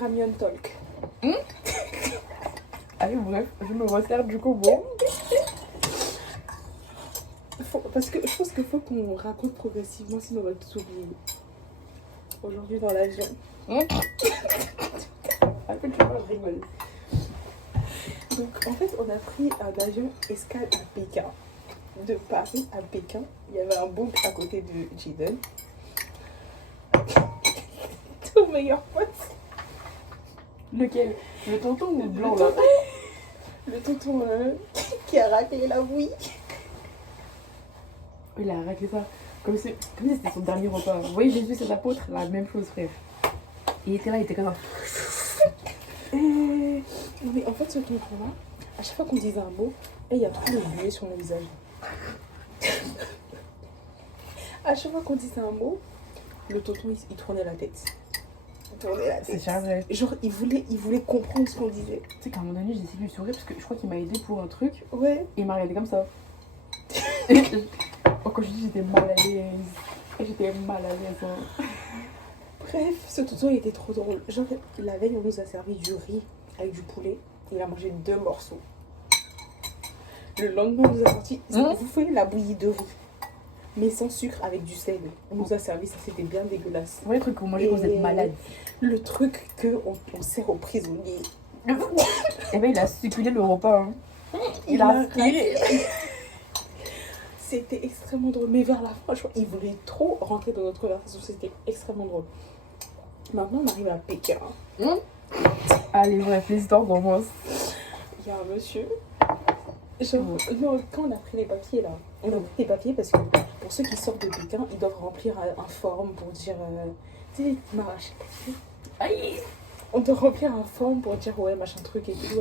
Ramion Talk. Allez, bref, je me resserre du coup, bon. Parce que je pense qu'il faut qu'on raconte progressivement, sinon on va tout oublier. Aujourd'hui dans l'avion. Après, tu vois, je rigole. Donc en fait, on a pris un avion escale à Pékin. De Paris à Pékin. Il y avait un bouc à côté de Jaden. Ton meilleur pote. Lequel? Le tonton ou le blanc là? Le tonton qui a raté la bouillie. Il a raqué ça. Comme si c'était son dernier repas. Vous voyez Jésus, ses apôtres, la même chose, frère. Il était là, il était comme ça. Non mais en fait, ce tonton-là, à chaque fois qu'on disait un mot, il y a trop de buée sur mon visage. À chaque fois qu'on disait un mot, le tonton, il tournait la tête. Il tournait la C'est tête. chargé. Genre, il voulait comprendre ce qu'on disait. Tu sais qu'à un moment donné, j'ai essayé de lui sourire parce que je crois qu'il m'a aidé pour un truc. Ouais. Et il m'a regardé comme ça. Oh, quand je dis j'étais mal à l'aise. J'étais mal à l'aise. Hein. Bref, ce tonton, il était trop drôle. Genre, la veille, on nous a servi du riz avec du poulet. Il a mangé 2 morceaux. Le lendemain, on nous a sorti... Vous voyez la bouillie de riz, mais sans sucre, avec du sel. On nous a servi, ça, c'était bien dégueulasse. Vous voyez le truc que vous mangez quand vous êtes malade. Le truc qu'on sert aux prisonniers. Et ben il a succulé le repas. Hein. Il a aspiré. C'était extrêmement drôle. Mais vers la fin, je crois, il voulait trop rentrer dans notre conversation. C'était extrêmement drôle. Maintenant, on arrive à Pékin. Allez, bref, l'histoire commence. Il y a un monsieur. Genre, non, quand on a pris les papiers là, on a pris les papiers parce que pour ceux qui sortent de Pékin, ils doivent remplir un forme pour dire. Tu sais, ils m'arrachent les papiers. Aïe! On doit remplir un forme pour dire ouais, machin truc et tout.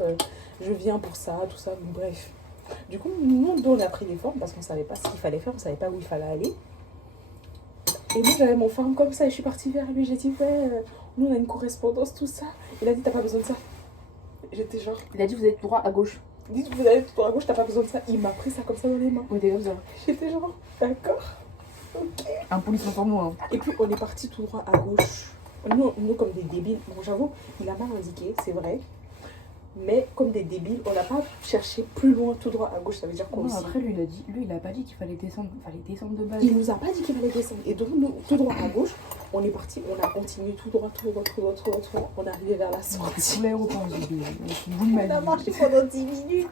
Je viens pour ça, tout ça. Donc, bref. Du coup, nous, on a pris des formes parce qu'on savait pas ce qu'il fallait faire, on savait pas où il fallait aller. Et moi, j'avais mon forme comme ça et je suis partie vers lui. J'ai dit, ouais, nous, on a une correspondance, tout ça. Il a dit, t'as pas besoin de ça. J'étais genre. Il a dit, vous êtes droit à gauche. Il dit, vous allez droit à gauche, t'as pas besoin de ça. Il m'a pris ça comme ça dans les mains. On était comme ça. J'étais genre, d'accord. Ok. Un police sur moi. Hein. Et puis, on est parti tout droit à gauche. Nous comme des débiles. Bon, j'avoue, il a mal indiqué, c'est vrai. Mais comme des débiles, on n'a pas cherché plus loin tout droit à gauche, ça veut dire quoi aussi. Après, lui, il a pas dit qu'il fallait descendre. Il fallait descendre de base. Il nous a pas dit qu'il fallait descendre. Et donc, nous, tout droit à gauche, on est parti, on a continué tout droit. On est arrivé vers la sortie. Sous l'aéroport, on a marché pendant 10 minutes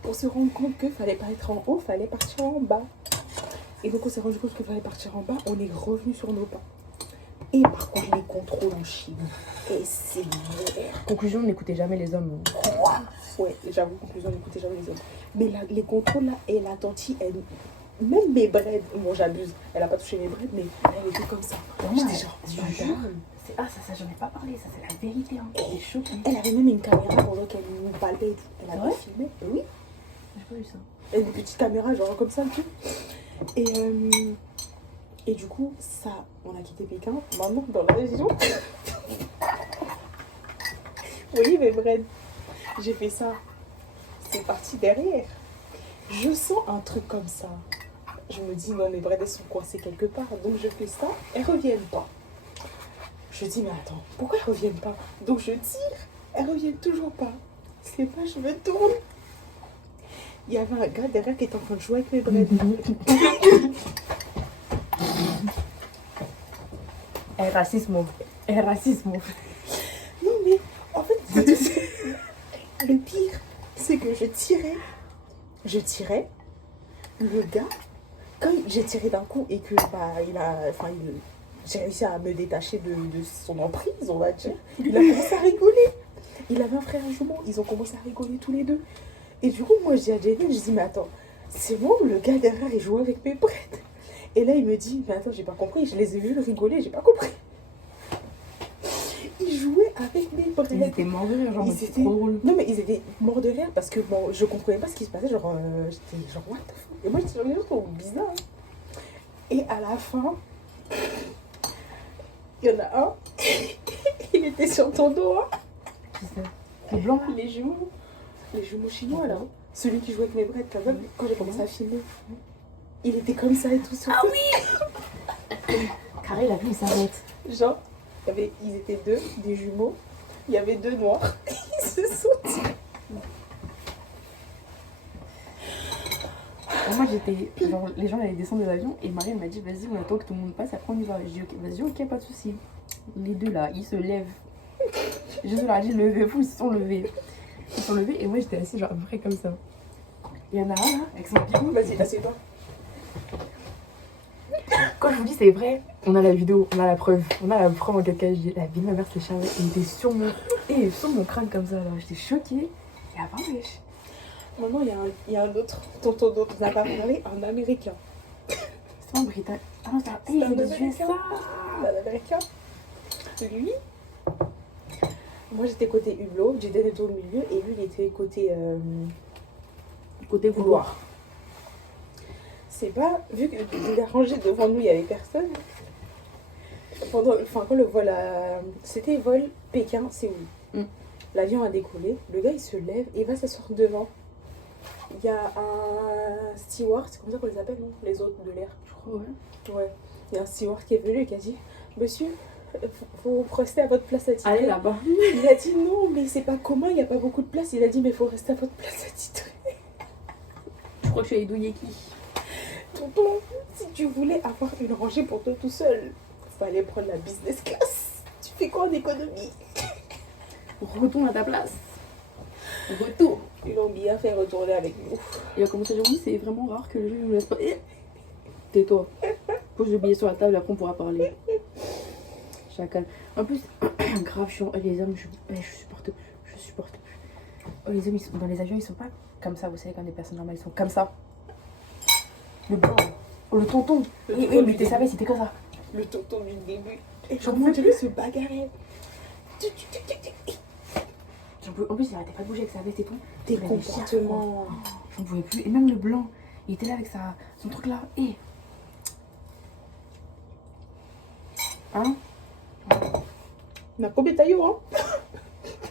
pour se rendre compte qu'il fallait pas être en haut, il fallait partir en bas. Et donc, on s'est rendu compte qu'il fallait partir en bas, on est revenu sur nos pas. Et par contre, les contrôles en Chine. Et c'est merde. Conclusion, n'écoutez jamais les hommes. Ouais, j'avoue, conclusion, n'écoutez jamais les hommes. Mais là, les contrôles là, et la tantie, elle, même mes braids, bon j'abuse, elle a pas touché mes braids, mais elle était comme ça. J'étais genre, ça, j'en ai pas parlé, ça c'est la vérité. Hein. C'est choquant. Elle avait même une caméra pendant qu'elle nous palpait et tout. Elle avait filmé. Oui. J'ai pas vu ça. Elle a une petite caméra, genre comme ça, et tout. Et du coup, ça, on a quitté Pékin. Maintenant, dans la région. Vous voyez mes braids, j'ai fait ça. C'est parti derrière. Je sens un truc comme ça. Je me dis, non, mes braids, elles sont coincées quelque part. Donc, je fais ça. Elles reviennent pas. Je dis, mais attends, pourquoi elles reviennent pas? Donc, je tire. Elles reviennent toujours pas. C'est pas, je me tourne. Il y avait un gars derrière qui était en train de jouer avec mes braids. Racisme. Racisme. Non, mais en fait, le pire, c'est que je tirais, le gars, quand j'ai tiré d'un coup et que j'ai réussi à me détacher de son emprise, on va dire, il a commencé à rigoler. Il avait un frère jumeau, ils ont commencé à rigoler tous les deux. Et du coup, moi, je dis à Jaden, je dis, mais attends, c'est bon, le gars derrière, il joue avec mes braids. Et là, il me dit, mais attends, j'ai pas compris, je les ai vus rigoler, j'ai pas compris. Ils jouaient avec mes braids. Ils étaient morts de rire, genre, c'est trop drôle. Non, mais ils étaient morts de rire parce que bon, je comprenais pas ce qui se passait. Genre, j'étais genre, what the fuck? Et moi, j'étais genre, trop bizarre. Et à la fin, il y en a un, il était sur ton dos. Hein. Qui c'est? Les blancs là? Les jumeaux chinois là. Celui qui jouait avec mes braids, quand j'ai commencé à filmer. Il était comme ça et tout sur. Ah oui. Carré, il a vu, il s'arrête. Genre, ils étaient deux, des jumeaux. Il y avait 2 noirs. Ils se sont tirés. Moi j'étais, genre les gens allaient descendre de l'avion et Marie elle m'a dit vas-y on attend que tout le monde passe, après on y va. Je dis ok, vas-y ok pas de soucis. Les deux là, ils se lèvent. Je leur ai dit levez-vous, ils se sont levés. Ils se sont levés et moi j'étais assise genre à peu près comme ça. Il y en a un là, avec son pied. Vas-y, assieds-toi. Quand je vous dis c'est vrai, on a la vidéo, on a la preuve. On a la preuve en quelque cas, la vie de ma mère s'est chargée. Il était sur mon crâne comme ça là, j'étais choquée. Et après wesh. Maintenant, il y a un autre tonton dont on n'a pas parlé, un Américain. C'est un Britannique. Ah non, c'est un un Américain. USA. Un Américain. Lui, moi j'étais côté hublot, j'étais au milieu et lui il était côté vouloir. C'est pas, vu qu'il a rangé devant nous, il y avait personne. Quand le vol c'était vol Pékin-Séoul. L'avion a décollé, le gars il se lève et il va s'asseoir devant. Il y a un steward, c'est comme ça qu'on les appelle, non? Les hôtes de l'air. Je crois, ouais. Ouais. Il y a un steward qui est venu et qui a dit monsieur, faut rester à votre place attitrée. Allez là-bas. Il a dit non, mais c'est pas commun, il n'y a pas beaucoup de place. Il a dit mais faut rester à votre place attitrée. Je crois que je suis douillé qui. Tonton, si tu voulais avoir une rangée pour toi tout seul, fallait prendre la business class. Tu fais quoi en économie? Retourne à ta place. Retourne. Ils l'ont bien fait retourner avec nous. Il a commencé à dire oui, c'est vraiment rare que les gens ne me laissent pas. Tais-toi. Pose le billet sur la table, après on pourra parler. Chacal. En plus, grave chiant. Les hommes, je supporte plus. Je supporte plus. Oh, les hommes, dans les avions, ils sont pas comme ça. Vous savez, quand des personnes normales, ils sont comme ça. Le blanc. Oh, le tonton. Oui, mais t'es savais, c'était comme ça. Le tonton du début. Et J'en comment peux tu plus. se bagarrer? En plus, il arrêtait pas de bouger avec sa veste et tout. Tes comportements. J'en pouvais plus. Et même le blanc, il était là avec son truc là. Et. Hein? On a combien de taillots, hein?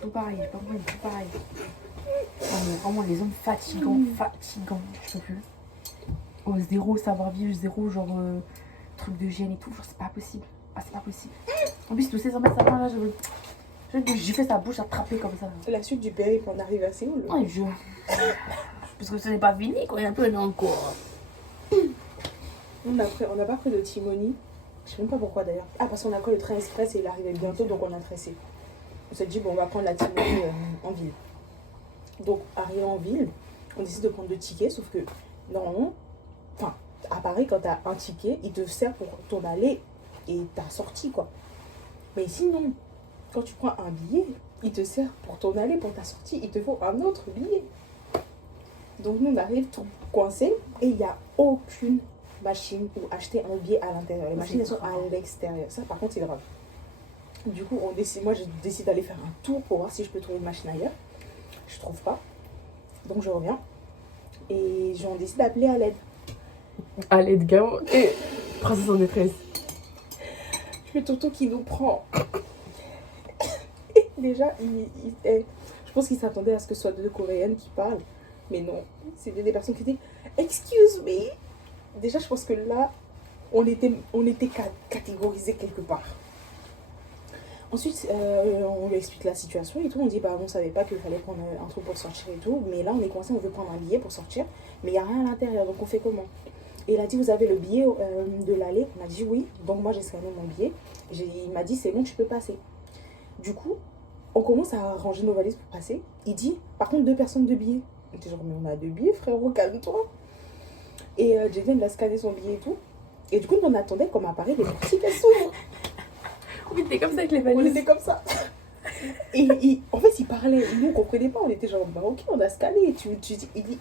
Tout pareil, j'ai pas compris, tout pareil. Non, mais vraiment, les hommes fatigants, je peux plus. Oh, zéro savoir-vivre, zéro genre truc de gêne et tout, genre c'est pas possible. Ah, c'est pas possible. En plus, tous ces hommes, ça va là, j'ai fait sa bouche attrapée comme ça. La suite du périple, on arrive à Séoul. Ouais, parce que ce n'est pas fini, quand il y a un peu encore. On n'a pas pris de Timoni. Je sais même pas pourquoi d'ailleurs. Ah, parce qu'on a pris le train express et il arrivait bientôt, donc on a tressé. On s'est dit, bon, on va prendre la Timoni en ville. Donc, arrivé en ville, on décide de prendre 2 tickets, sauf que normalement, à Paris, quand t'as un ticket, il te sert pour ton aller et ta sortie, quoi. Mais sinon, quand tu prends un billet, il te sert pour ton aller, pour ta sortie, il te faut un autre billet. Donc, nous, on arrive tout coincé et il n'y a aucune machine pour acheter un billet à l'intérieur. Les machines, elles sont à l'extérieur. Ça, par contre, c'est grave. Du coup, moi, je décide d'aller faire un tour pour voir si je peux trouver une machine ailleurs. Je trouve pas. Donc, je reviens. Et j'en décide d'appeler à l'aide. À l'aide, Gao et princesse en détresse. Le tonton qui nous prend. Et déjà, je pense qu'il s'attendait à ce que ce soit 2 Coréennes qui parlent. Mais non, c'était des personnes qui disaient « Excuse me ». Déjà, je pense que là, on était catégorisés quelque part. Ensuite, on lui explique la situation et tout. On dit, bah, on savait pas qu'il fallait prendre un truc pour sortir et tout. Mais là, on est coincé, on veut prendre un billet pour sortir. Mais il n'y a rien à l'intérieur, donc on fait comment? Et il a dit, vous avez le billet de l'aller? On a dit oui. Donc moi, j'ai scanné mon billet. Il m'a dit, c'est bon, tu peux passer. Du coup, on commence à ranger nos valises pour passer. Il dit, par contre, 2 personnes de billets. On était genre, mais on a 2 billets, frérot, calme-toi. Et Jaden, il a scanné son billet et tout. Et du coup, on attendait comme apparaît les portiques, elles s'ouvrent. On était comme ça avec les On valises. était comme ça. Et en fait, il parlait. Nous, on comprenait pas. On était genre, bah ok, on a scanné.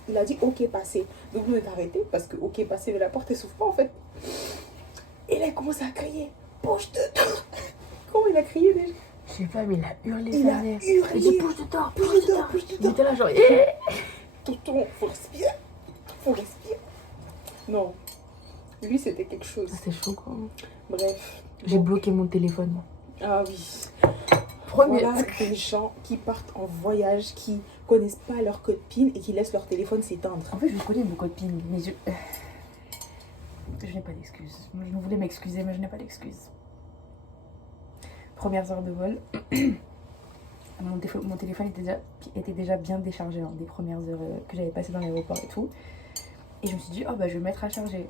Il a dit, ok, passez. Donc, nous, on est arrêtés parce que, ok, passez, mais la porte, elle s'ouvre pas, en fait. Et là, il commence à crier, bouge dedans. Comment il a crié déjà? Je sais pas, mais il a hurlé. Il a hurlé. Il dit, bouge de tort, Bouge dedans, bouge Il dedans. était là, genre, yeah. Tonton, faut respirer. Faut respirer. Non. Lui, c'était quelque chose. Ah, c'est chaud, quoi. Bref. J'ai bloqué mon téléphone. Ah oui. Premier. Voilà des gens qui partent en voyage, qui connaissent pas leur code PIN et qui laissent leur téléphone s'éteindre. En fait, je connais mon code PIN, mais je n'ai pas d'excuses. Moi, je voulais m'excuser, mais je n'ai pas d'excuses. Premières heures de vol. Mon téléphone était déjà bien déchargé hein, des premières heures que j'avais passées dans l'aéroport et tout. Et je me suis dit, oh bah je vais mettre à charger.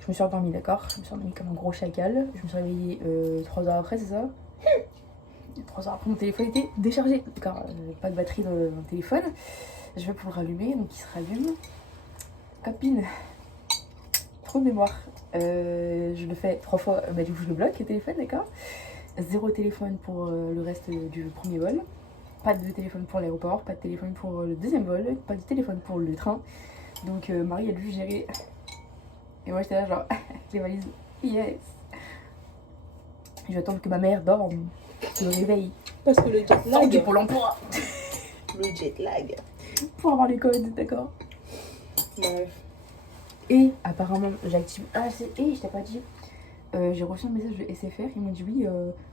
Je me suis endormie, d'accord. Je me suis endormie comme un gros chacal. Je me suis réveillée 3 heures après, c'est ça. 3 heures après, mon téléphone était déchargé. D'accord, pas de batterie dans le téléphone. Je vais pour le rallumer, donc il se rallume. Copine, trop de mémoire. Je le fais 3 fois, bah du coup je le bloque le téléphone, d'accord. 0 téléphone pour le reste du premier vol. Pas de téléphone pour l'aéroport, pas de téléphone pour le deuxième vol, pas de téléphone pour le train. Donc Marie a dû gérer. Et moi j'étais là genre, les valises, yes. Je vais attendre que ma mère dorme, se réveille. Parce que le jet Sors lag. du Pôle emploi Le jet lag. pour avoir les codes, d'accord. Bref. Et apparemment, j'active. Ah, je t'ai pas dit. J'ai reçu un message de SFR. Ils m'ont dit oui,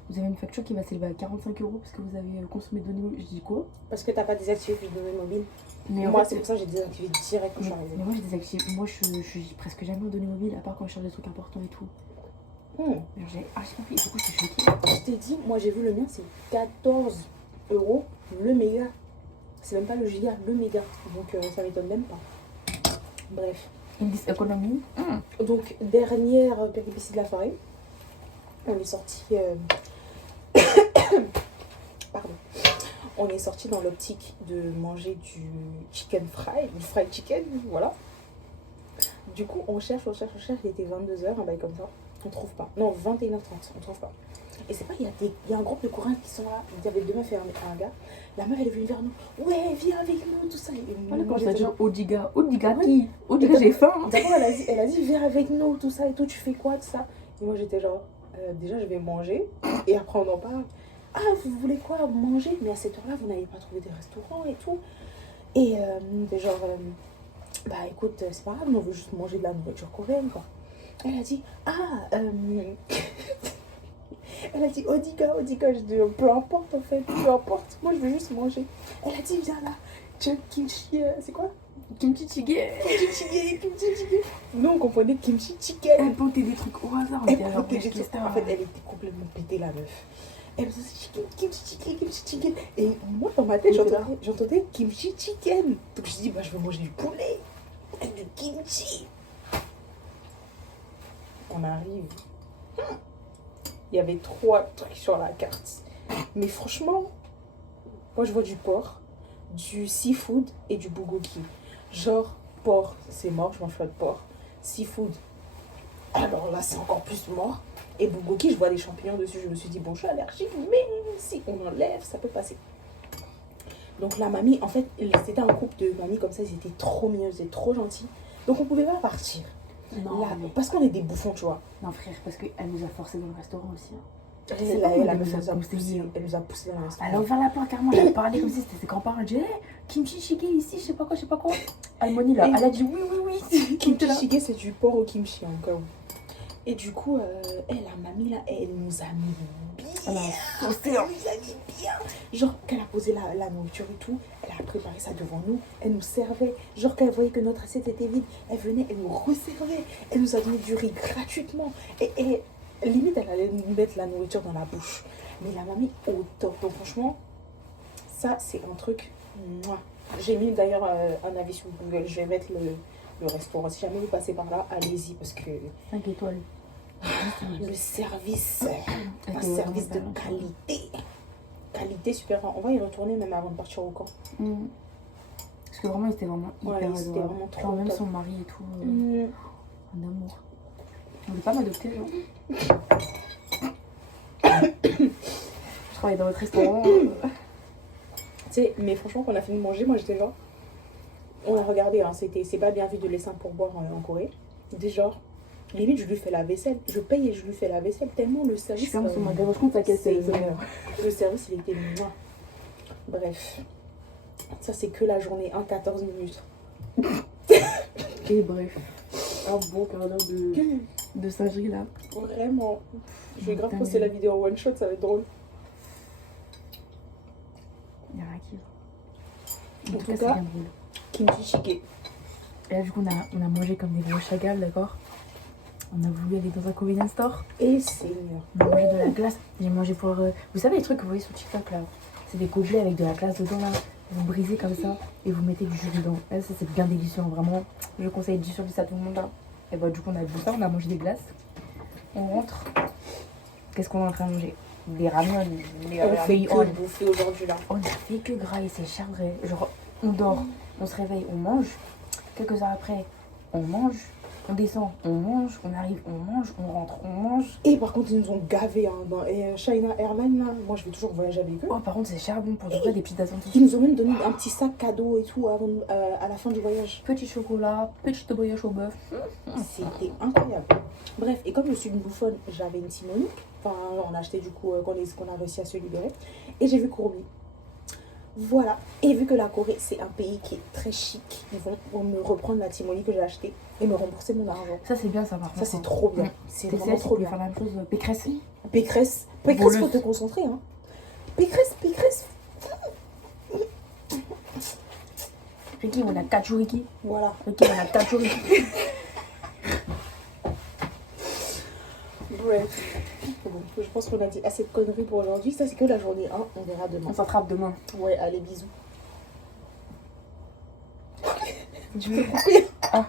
vous avez une facture qui va s'élever à 45 € parce que vous avez consommé de données. Je dis quoi? Parce que t'as pas désactivé les données mobiles. Mais Moi, en c'est fait, pour ça que j'ai désactivé direct quand je suis arrivée. mais moi, je désactive. Moi, je suis presque jamais en données mobiles à part quand je cherche des trucs importants et tout. Hmm. Genre, j'ai compris. Du coup, je suis choquée. Je t'ai dit, moi j'ai vu le mien, c'est 14 € le méga. C'est même pas le giga, le méga. Donc ça m'étonne même pas. Bref. Ils me disent économie. Donc, dernière péripétie de la soirée. On est sorti. Pardon. On est sorti dans l'optique de manger du chicken fry, du fried chicken, voilà. Du coup, on cherche. Il était 22h, un bail comme ça. On trouve pas. Non, 21h30, on trouve pas. Et c'est pas, il y a un groupe de Coréens qui sont là. Il y avait 2 meufs et un gars. La meuf, elle est venue vers nous. Ouais, viens avec nous, tout ça. Et Voilà, moi, quand je t'ai j'étais dit genre, Odiga Ouais. qui Odiga, j'ai faim. d'abord, elle a dit, viens avec nous, tout ça et tout. Tu fais quoi, tout ça? Et moi, j'étais genre, déjà, je vais manger. Et après, on en parle. Ah, vous voulez quoi manger? Mais à cette heure-là, vous n'avez pas trouvé des restaurants et tout. Et genre, bah écoute, c'est pas grave, nous, on veut juste manger de la nourriture coréenne, quoi. Elle a dit, elle a dit, Odiga. Je dis, peu importe en fait, peu importe. Moi, je veux juste manger. Elle a dit, viens là. Kimchi, c'est quoi? Kimchi jjigae. Kimchi jjigae. Nous, on comprenait kimchi chicken. Elle pontait des trucs au hasard. On Elle était genre, prenait des qu'est-ce que trucs. En fait, elle était complètement pétée, la meuf. Elle me disait kimchi chicken. Et moi, dans ma tête, j'entendais kimchi chicken. Donc, je dis, bah, je veux manger du poulet avec du kimchi. On arrive. Il y avait 3 trucs sur la carte. Mais franchement, moi, je vois du porc, du seafood et du bulgogi. Genre, porc, c'est mort, je mange pas de porc. Seafood, alors là, c'est encore plus mort. Et bulgogi, je vois des champignons dessus. Je me suis dit, bon, je suis allergique, mais si on enlève, ça peut passer. Donc la mamie, en fait, c'était un couple de mamies comme ça, ils étaient trop mignons, ils étaient trop gentils. Donc on pouvait pas partir. Non, Là, parce qu'on est des bouffons, tu vois. non, frère, parce qu'elle nous a forcé dans le restaurant aussi. Hein. Elle nous a poussé dans l'instant. Elle a ouvert la porte carrément, elle a parlé comme si c'était ses grands-parents. Elle dit hey, kimchi jjigae ici, je sais pas quoi. Almoni là, elle a dit oui. Kimchi jjigae, c'est du porc au kimchi en cas où. Et du coup, la mamie là, elle nous a mis bien. Elle nous a mis bien. Genre, qu'elle a posé la nourriture et tout, elle a préparé ça devant nous, elle nous servait. Genre, quand elle voyait que notre assiette était vide, elle venait, elle nous resservait. Elle nous a donné du riz gratuitement. Et limite, elle allait nous mettre la nourriture dans la bouche. Mais la mamie, au top. Donc, franchement, ça, c'est un truc. Mouah. J'ai mis d'ailleurs un avis sur Google. Je vais mettre le restaurant. Si jamais vous passez par là, allez-y parce que 5 étoiles. le service, un service de qualité. Qualité supérieure. On va y retourner même avant de partir au camp. Parce que vraiment, c'était vraiment hyper Ouais, c'était adorable. vraiment trop Genre, même top. son mari et tout. Un amour. On voulait pas m'adopter, genre. Je travaillais dans votre restaurant. Tu sais, mais franchement, quand on a fini de manger, moi j'étais genre. On a regardé, hein, c'est pas bien vu de laisser un pourboire en Corée. Des genre, limite, je lui fais la vaisselle. Je paye et je lui fais la vaisselle tellement le service. Je ferme son magasin, je compte la caisse. Le service, il était moi. Bref, ça c'est que la journée, 14 minutes. Et bref, un bon quart d'heure de singerie là. Vraiment. Je vais grave poster la vidéo en one shot, ça va être drôle. Il y a rien qui va. En tout c'est cas, bien drôle. kimchi jjigae. Et là, vu qu'on a mangé comme des gros chagals, d'accord. On a voulu aller dans un convenience store. Et Seigneur. On a mangé de la glace. J'ai mangé pour. Vous savez les trucs que vous voyez sur TikTok là? C'est des gobelets avec de la glace dedans là. Vous brisez comme ça et vous mettez du jus dedans. Là, ça c'est bien délicieux, hein, vraiment. Je conseille du service à tout le monde là. Et bah, du coup, on a bu ça, on a mangé des glaces. On rentre. Qu'est-ce qu'on est en train de manger? Des ramen. On fait que bouffer aujourd'hui là. On a fait que gras et c'est chargé. Genre, on dort, on se réveille, on mange. Quelques heures après, on mange. On descend, on mange. On arrive, on mange. On rentre, on mange. Et par contre, ils nous ont gavés. Hein, et China Airlines là, moi je vais toujours voyager avec eux. Oh, par contre, c'est charbon pour de vrai, des petites attentifs. Ils nous ont même donné un petit sac cadeau et tout avant, à la fin du voyage. Petit chocolat, petite brioche au bœuf. C'était incroyable. Bref, et comme je suis une bouffonne, j'avais une Timonie. Enfin, on a acheté du coup qu'on a réussi à se libérer. Et j'ai vu Kuromi. Voilà. Et vu que la Corée, c'est un pays qui est très chic, ils vont me reprendre la Timonie que j'ai achetée et me rembourser mon argent. Ça, c'est bien, ça, par contre. Ça, c'est trop bien. C'est vraiment trop bien. faire la même chose, Pécresse. Pécresse, faut te concentrer. Hein. Pécresse. Ricky, on a 4 jours, Ricky. Voilà. Ricky, on a 4 jours, Ricky. Bref. Bon, je pense qu'on a dit assez de conneries pour aujourd'hui. Ça, c'est que la journée 1. On verra demain. On s'attrape demain. Ouais, allez, bisous. Tu veux couper? Ah.